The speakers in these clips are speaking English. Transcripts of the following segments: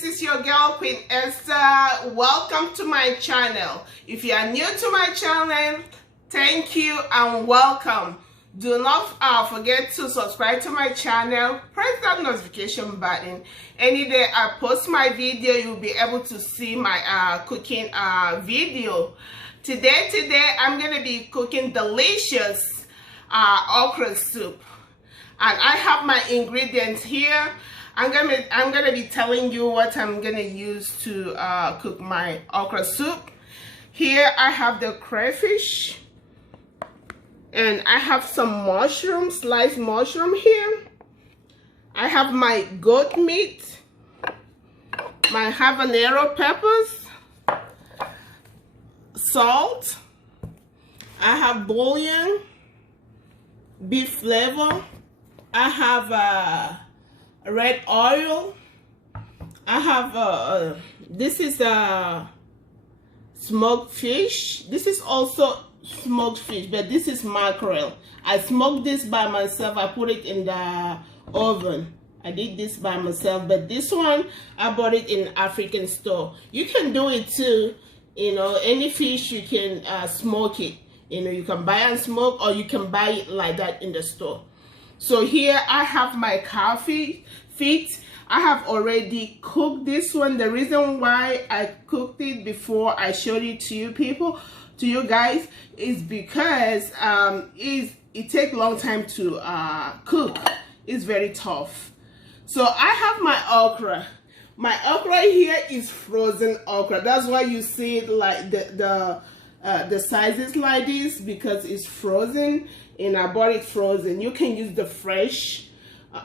this is your girl Queen Esther. Welcome to my channel. If you are new to my channel, thank you and welcome. Do not forget to subscribe to my channel. Press that notification button. Any day I post my video, you'll be able to see my cooking video. Today I'm gonna be cooking delicious okra soup, and I have my ingredients here. I'm gonna be telling you what I'm gonna use to cook my okra soup. Here I have the crayfish, and I have some mushroom, sliced mushroom here. I have my goat meat, my habanero peppers, salt. I have bouillon, beef flavor. I have red oil. I have this is smoked fish. This is also smoked fish, but this is mackerel. I smoked this by myself. I put it in the oven. I did this by myself, but this one I bought it in African store. You can do it too. You know, any fish you can smoke it. You know, you can buy and smoke, or you can buy it like that in the store. So here I have my cow feet. I have already cooked this one. The reason why I cooked it before I showed it to you people, to you guys, is because it takes a long time to cook. It's very tough. So I have my okra. My okra here is frozen okra. That's why you see it like the sizes like this, because it's frozen, and I bought it frozen. You can use the fresh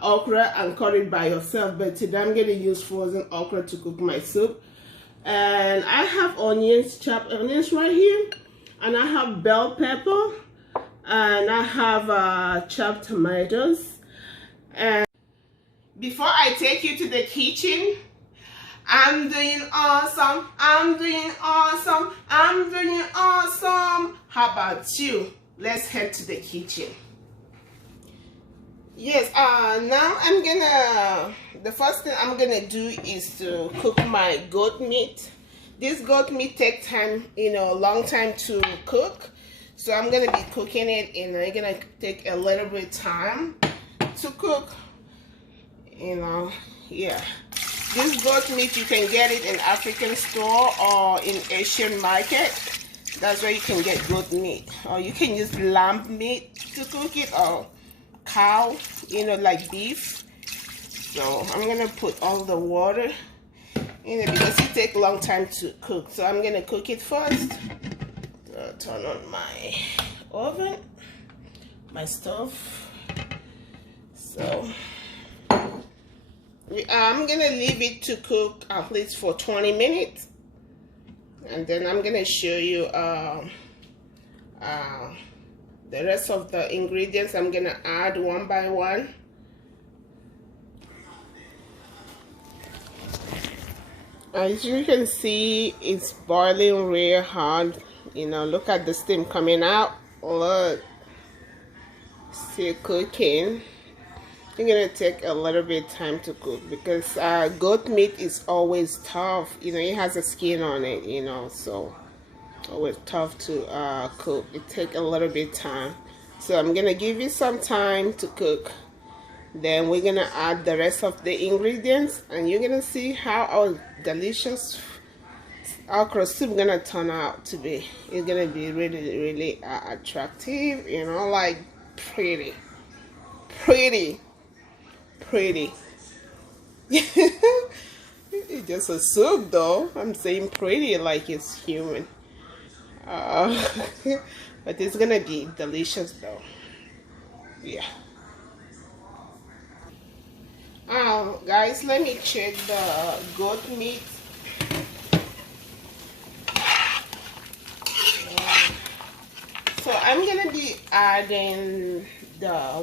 okra and cut it by yourself, but today I'm going to use frozen okra to cook my soup. And I have onions, chopped onions right here, and I have bell pepper, and I have chopped tomatoes. And before I take you to the kitchen, I'm doing awesome, I'm doing awesome, I'm doing awesome. How about you? Let's head to the kitchen. Yes, now the first thing I'm gonna do is to cook my goat meat. This goat meat takes time, you know, a long time to cook. So I'm gonna be cooking it, and it's gonna take a little bit time to cook, you know. Yeah. This goat meat, you can get it in African store or in Asian market. That's where you can get goat meat. Or you can use lamb meat to cook it, or cow, you know, like beef. So I'm gonna put all the water in it because it takes a long time to cook. So I'm gonna cook it first. So turn on my oven, my stove. So I'm gonna leave it to cook at least for 20 minutes, and then I'm gonna show you the rest of the ingredients. I'm gonna add one by one. As you can see, it's boiling real hard. You know, look at the steam coming out. Look, still cooking. It's gonna take a little bit time to cook because goat meat is always tough. You know, it has a skin on it, you know, so always tough to cook. It takes a little bit time. So I'm gonna give you some time to cook. Then we're gonna add the rest of the ingredients, and you're gonna see how our delicious okra soup gonna turn out to be. It's gonna be really attractive, you know, like pretty. It's just a soup though. I'm saying pretty like it's human. But it's gonna be delicious though. Yeah. Guys, let me check the goat meat. So I'm gonna be adding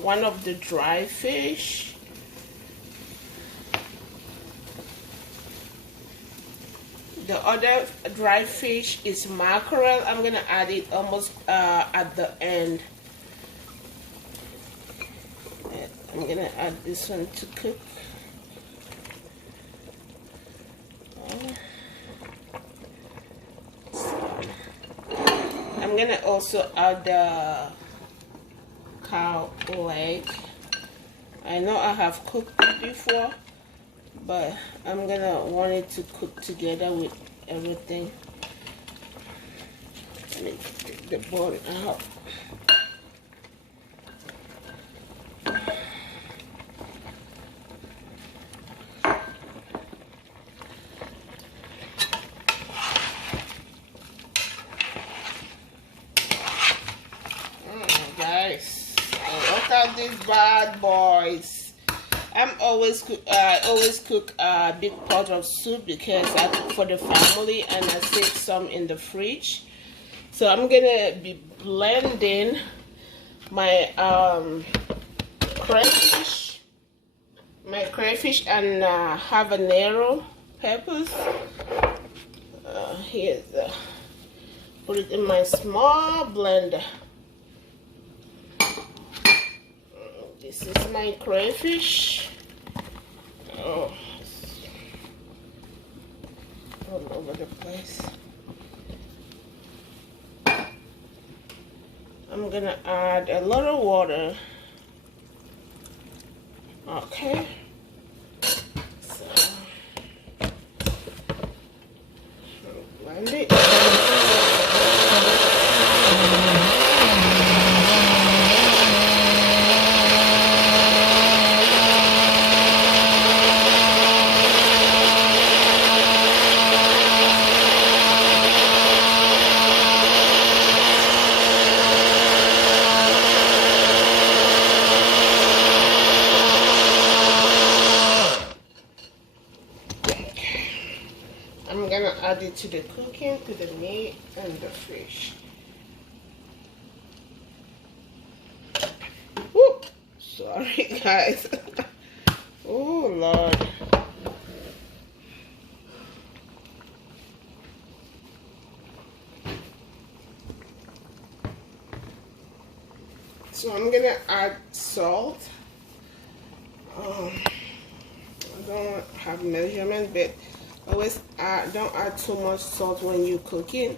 one of the dry fish. The other dry fish is mackerel. I'm gonna add it almost at the end. I'm gonna add this one to cook. gonna also add the cow leg. I know I have cooked it before, but I'm gonna want it to cook together with everything. Let me take the bone out. Guys, look at these bad boys. I always cook a big pot of soup because I cook for the family and I save some in the fridge. So I'm gonna be blending my crayfish and habanero peppers. Here's put it in my small blender. This is my crayfish. Oh, all over the place. I'm gonna add a little water. Okay. So blend it. I'm gonna add it to the cooking, to the meat and the fish. Woo! Sorry guys. Oh Lord. So I'm gonna add salt. I don't have measurement, but always don't add too much salt when you're cooking.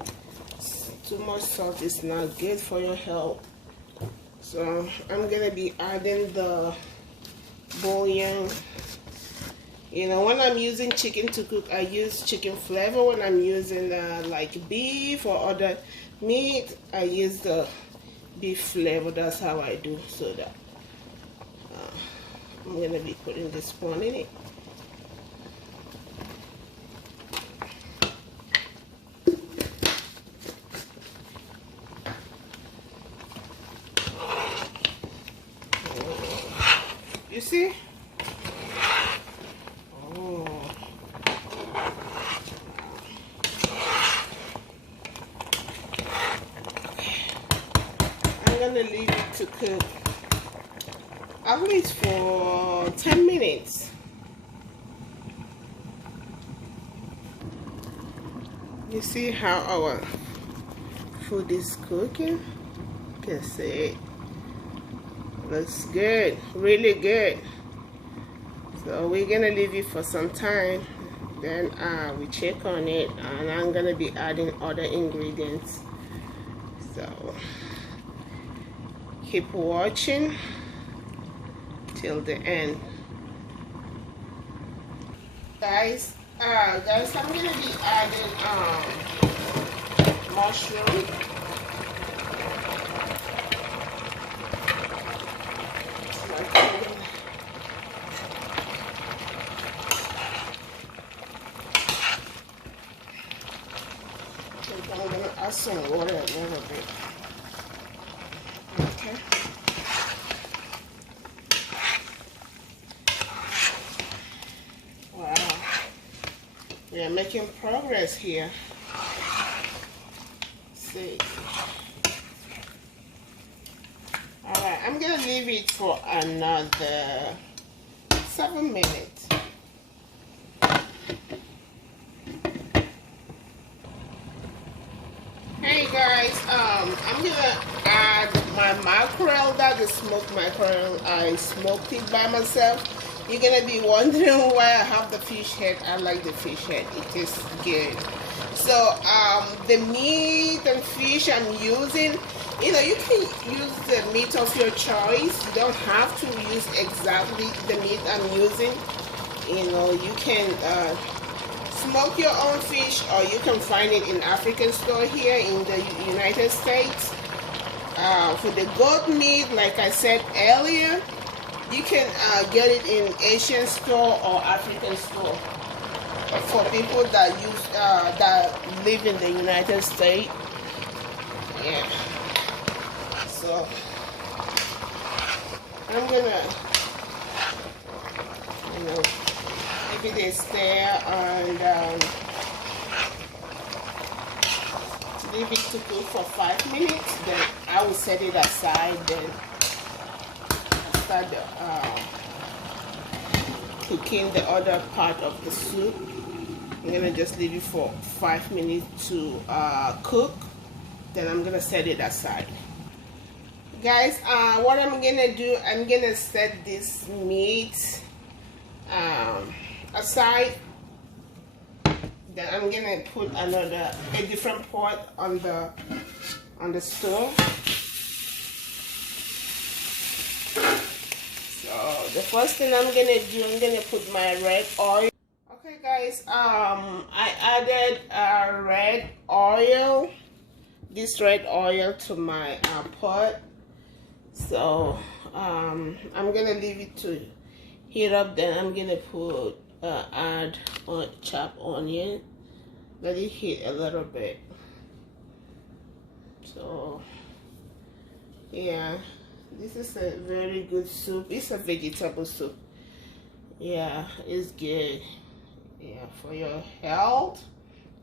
Too much salt is not good for your health. So I'm gonna be adding the bouillon. You know, when I'm using chicken to cook, I use chicken flavor. When I'm using like beef or other meat, I use the beef flavor. That's how I do. So that I'm gonna be putting this spoon in it. You see? Oh. I'm gonna leave it to cook at least for 10 minutes. You see how our food is cooking? You can see it. Looks good, really good. So we're gonna leave it for some time, then we check on it, and I'm gonna be adding other ingredients. So keep watching till the end, guys. I'm gonna be adding mushroom. I'm gonna add some water a little bit. Okay. Wow. We are making progress here. See. Alright, I'm gonna leave it for another 7 minutes. Hey guys, I'm gonna add my mackerel. That is smoked mackerel. I smoked it by myself. You're gonna be wondering why I have the fish head. I like the fish head. It tastes good. So the meat and fish I'm using, you know, you can use the meat of your choice. You don't have to use exactly the meat I'm using. You know, you can smoke your own fish, or you can find it in African store here in the United States. For the goat meat, like I said earlier, you can get it in Asian store or African store. For people that use that live in the United States, yeah. So I'm gonna, you know, if it is there, and leave it to cook for 5 minutes. Then I will set it aside. Then start cooking the other part of the soup. I'm gonna just leave it for 5 minutes to cook. Then I'm gonna set it aside. Guys, what I'm gonna do, I'm gonna set this meat aside. Then I'm gonna put a different pot on the stove. So the first thing I'm gonna do, I'm gonna put my red oil. Okay guys, I added red oil, this red oil to my pot. So I'm gonna leave it to heat up. Then I'm gonna put add chopped onion, let it heat a little bit. So yeah, this is a very good soup. It's a vegetable soup. Yeah, it's good. Yeah, for your health,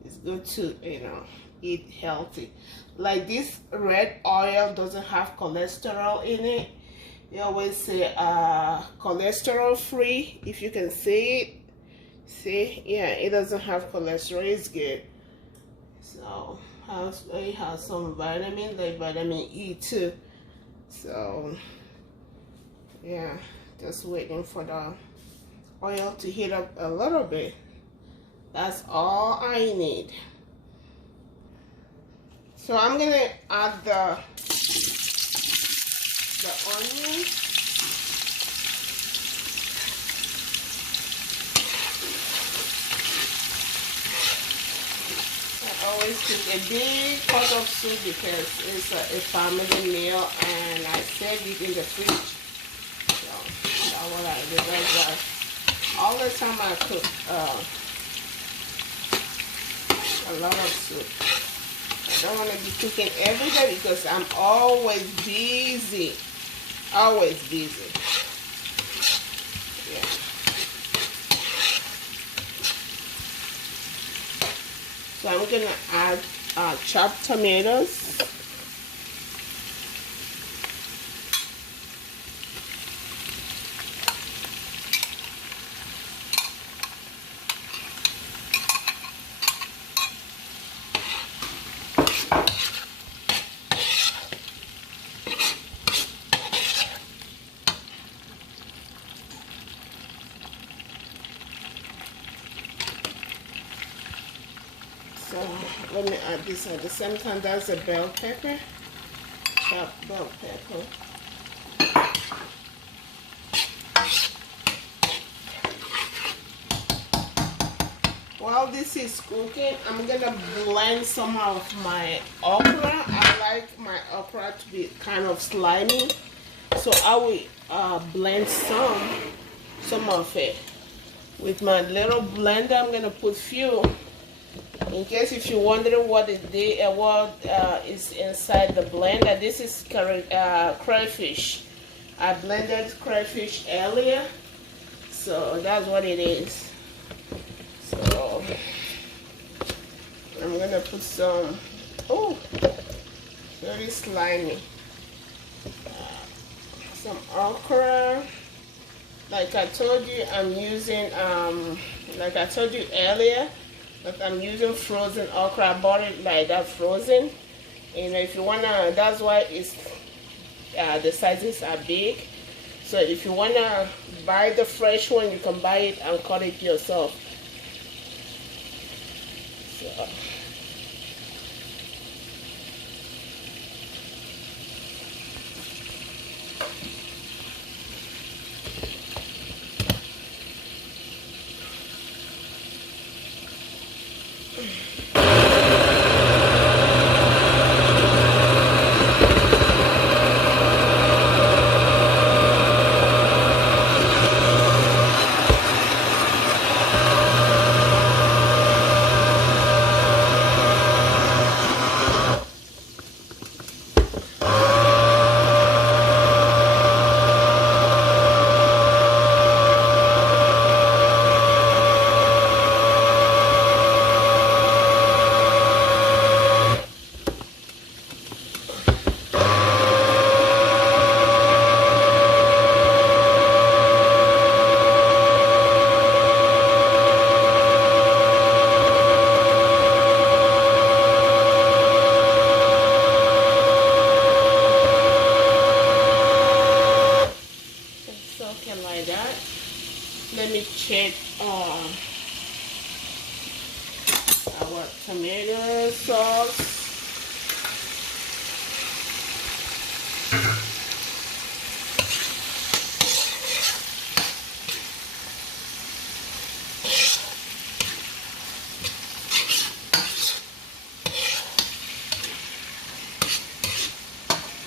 it's good to, you know, eat healthy. Like this red oil doesn't have cholesterol in it. They always say cholesterol free, if you can say it. See, yeah, it doesn't have cholesterol. It's good. So it has some vitamin, like vitamin E too. So yeah, just waiting for the oil to heat up a little bit. That's all I need. So I'm gonna add the onion. I always cook a big pot of soup because it's a family meal, and I save it in the fridge. So that's what I do. That's why all the time I cook a lot of soup. I don't want to be cooking every day because I'm always busy. Always busy. Yeah. So I'm gonna add chopped tomatoes. So let me add this at the same time. That's a bell pepper, chopped bell pepper. While this is cooking, I'm gonna blend some of my okra. I like my okra to be kind of slimy, so I will blend some of it with my little blender. I'm gonna put few. In case if you're wondering what is inside the blender, this is crayfish. I blended crayfish earlier, so that's what it is. So I'm gonna put some, oh, very slimy, some okra. Like I told you, I'm using, like I told you earlier, but I'm using frozen okra. I bought it like that frozen. You know, if you wanna, that's why it's the sizes are big. So if you want to buy the fresh one, you can buy it and cut it yourself. So. Like that. Let me check our tomato sauce.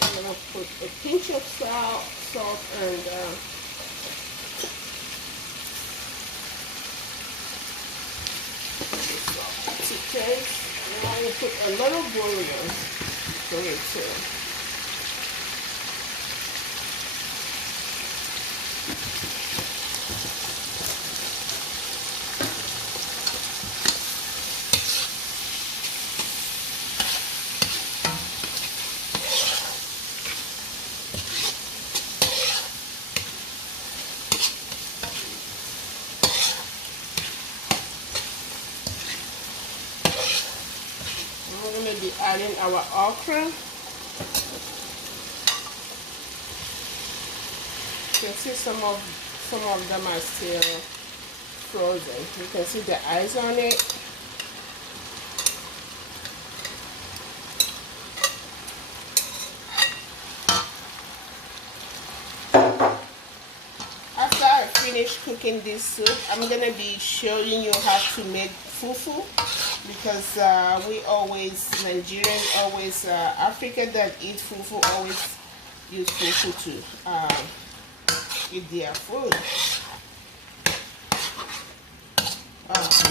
I'm gonna put a pinch of salt and chicken. Now I'm gonna put a little bouillon to it too. We're going to be adding our okra. You can see some of them are still frozen. You can see the eyes on it. After I finish cooking this soup, I'm going to be showing you how to make fufu. Because Nigerian Africa that eat fufu always use fufu to eat their food.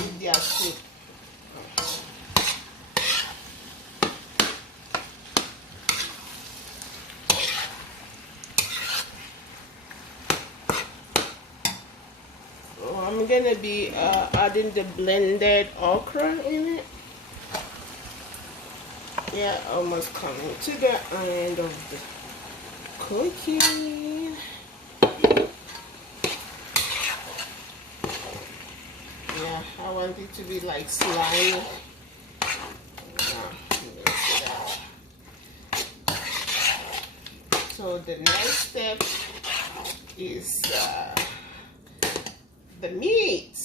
Eat their soup. So I'm gonna be adding the blended okra in it. Yeah, almost coming to the end of the cooking. Yeah, I want it to be like slimy. So the next step is the meat.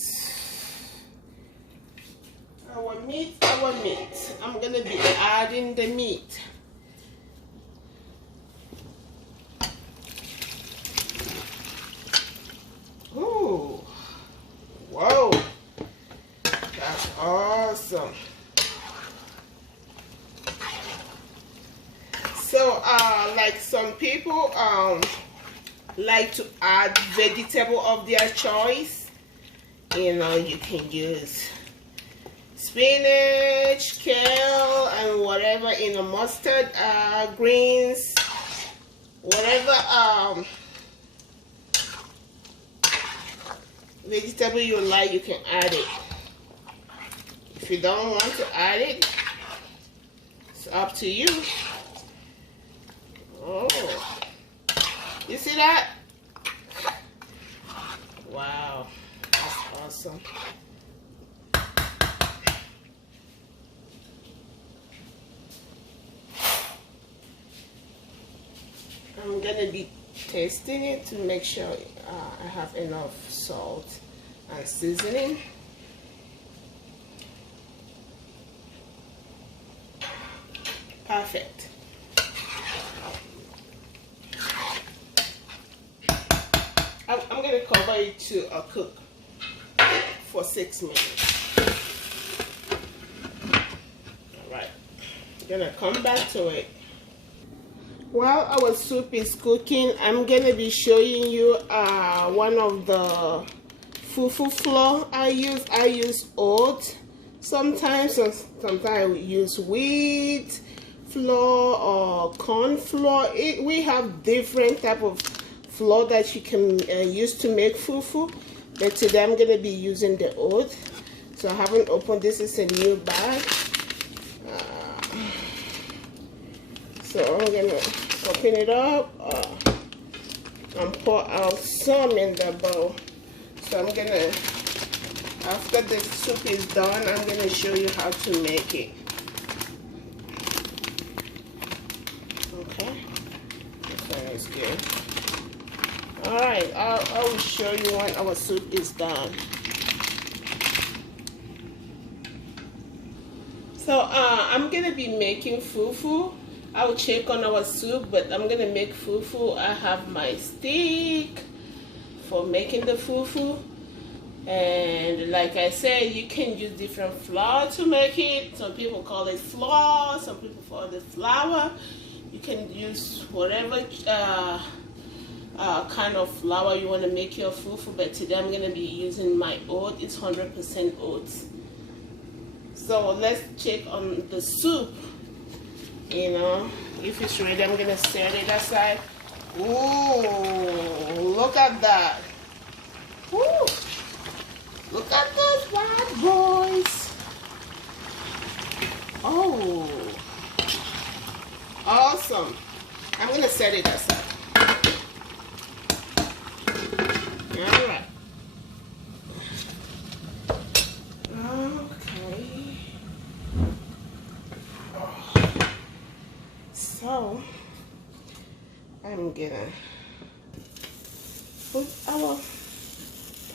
Our meat. I'm gonna be adding the meat. Ooh, whoa, that's awesome. So, like some people like to add vegetable of their choice. You know, you can use spinach, kale, and whatever, you know, mustard greens, whatever vegetable you like, you can add it. If you don't want to add it, it's up to you. Oh, you see that? Wow, that's awesome. I'm gonna be tasting it to make sure I have enough salt and seasoning. Perfect. I'm going to cover it to cook for 6 minutes. Alright, I'm going to come back to it. While our soup is cooking, I'm going to be showing you one of the fufu flour I use. I use oat sometimes I use wheat flour or corn flour. We have different type of flour that you can use to make fufu, but today I'm going to be using the oat. So I haven't opened this. Is a new bag. So I'm going to open it up and pour out some in the bowl. So I'm going to, after the soup is done, I'm going to show you how to make it. Okay, that is good. Alright, I will show you when our soup is done. So I'm going to be making fufu. I will check on our soup, but I'm going to make fufu. I have my stick for making the fufu. And like I said, you can use different flour to make it. Some people call it flour, some people call it flour. You can use whatever kind of flour you want to make your fufu, but today I'm going to be using my oat. It's 100% oats. So let's check on the soup. You know, if it's ready, I'm going to set it aside. Ooh, look at that. Ooh, look at those white boys. Oh, awesome. I'm going to set it aside. All right. Okay. So I'm gonna put our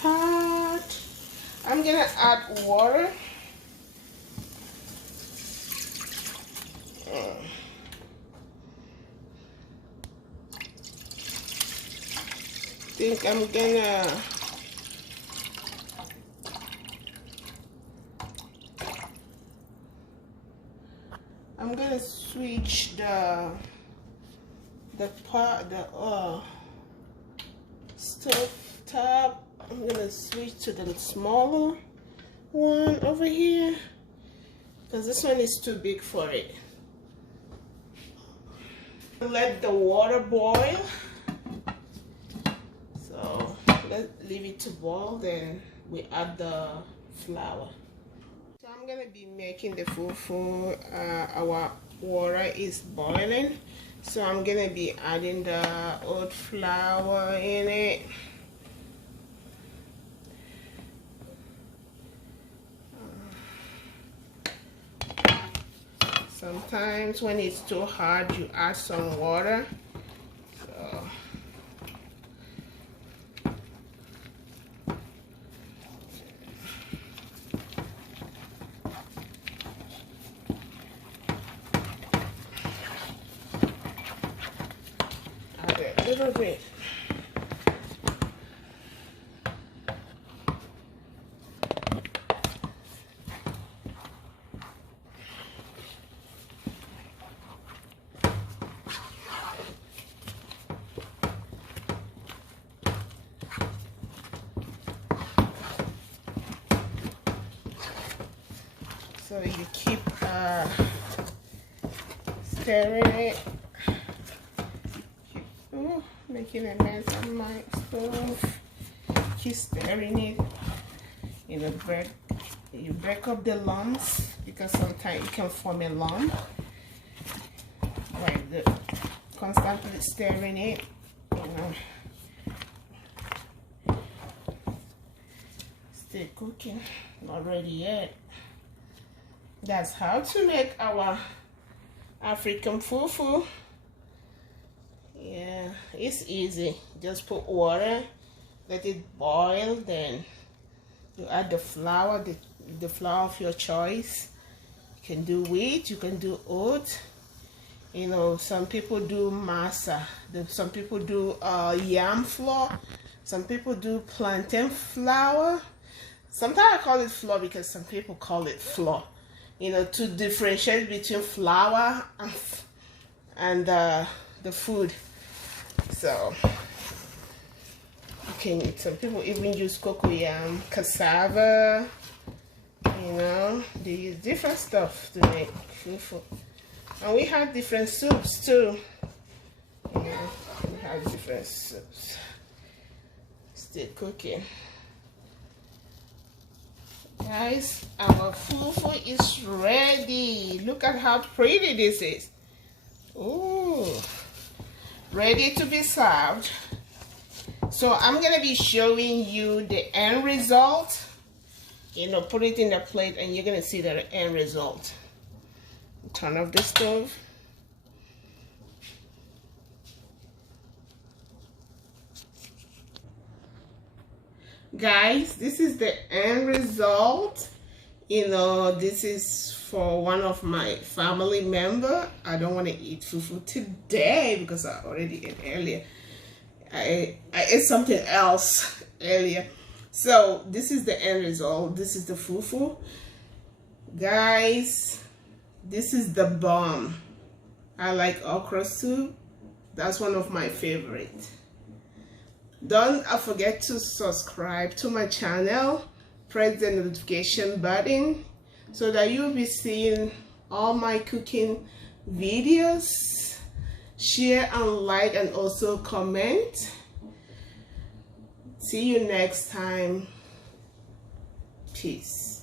pot. I'm gonna add water. I think I'm gonna switch the stove top. I'm gonna switch to the smaller one over here because this one is too big for it. Let the water boil. So let's leave it to boil, then we add the flour. So I'm gonna be making the fufu. Our water is boiling, so I'm gonna be adding the oat flour in it. Sometimes when it's too hard, you add some water. So add a little bit. So you keep stirring it. Keep, making a mess on my stove. Keep stirring it. You know, you break up the lumps because sometimes it can form a lump. Like constantly stirring it. Still cooking, not ready yet. That's how to make our African fufu. Yeah, it's easy. Just put water, let it boil, then you add the flour, the flour of your choice. You can do wheat, you can do oat. You know, some people do masa, some people do yam flour, some people do plantain flour. Sometimes I call it flour because some people call it flour. You know, to differentiate between flour and the food. So you can, some people even use cocoyam, cassava. You know, they use different stuff to make fufu. And we have different soups too. You know, we have different soups. Still cooking. Guys, our fufu is ready. Look at how pretty this is. Ooh, ready to be served. So I'm gonna be showing you the end result. You know, put it in the plate and you're gonna see the end result. Turn off the stove. Guys, this is the end result. You know, this is for one of my family member. I don't want to eat fufu today because I already ate earlier. I ate something else earlier. So this is the end result. This is the fufu. Guys, this is the bomb. I like okra soup. That's one of my favorites. Don't forget to subscribe to my channel. Press the notification button so that you'll be seeing all my cooking videos. Share and like and also comment. See you next time. Peace.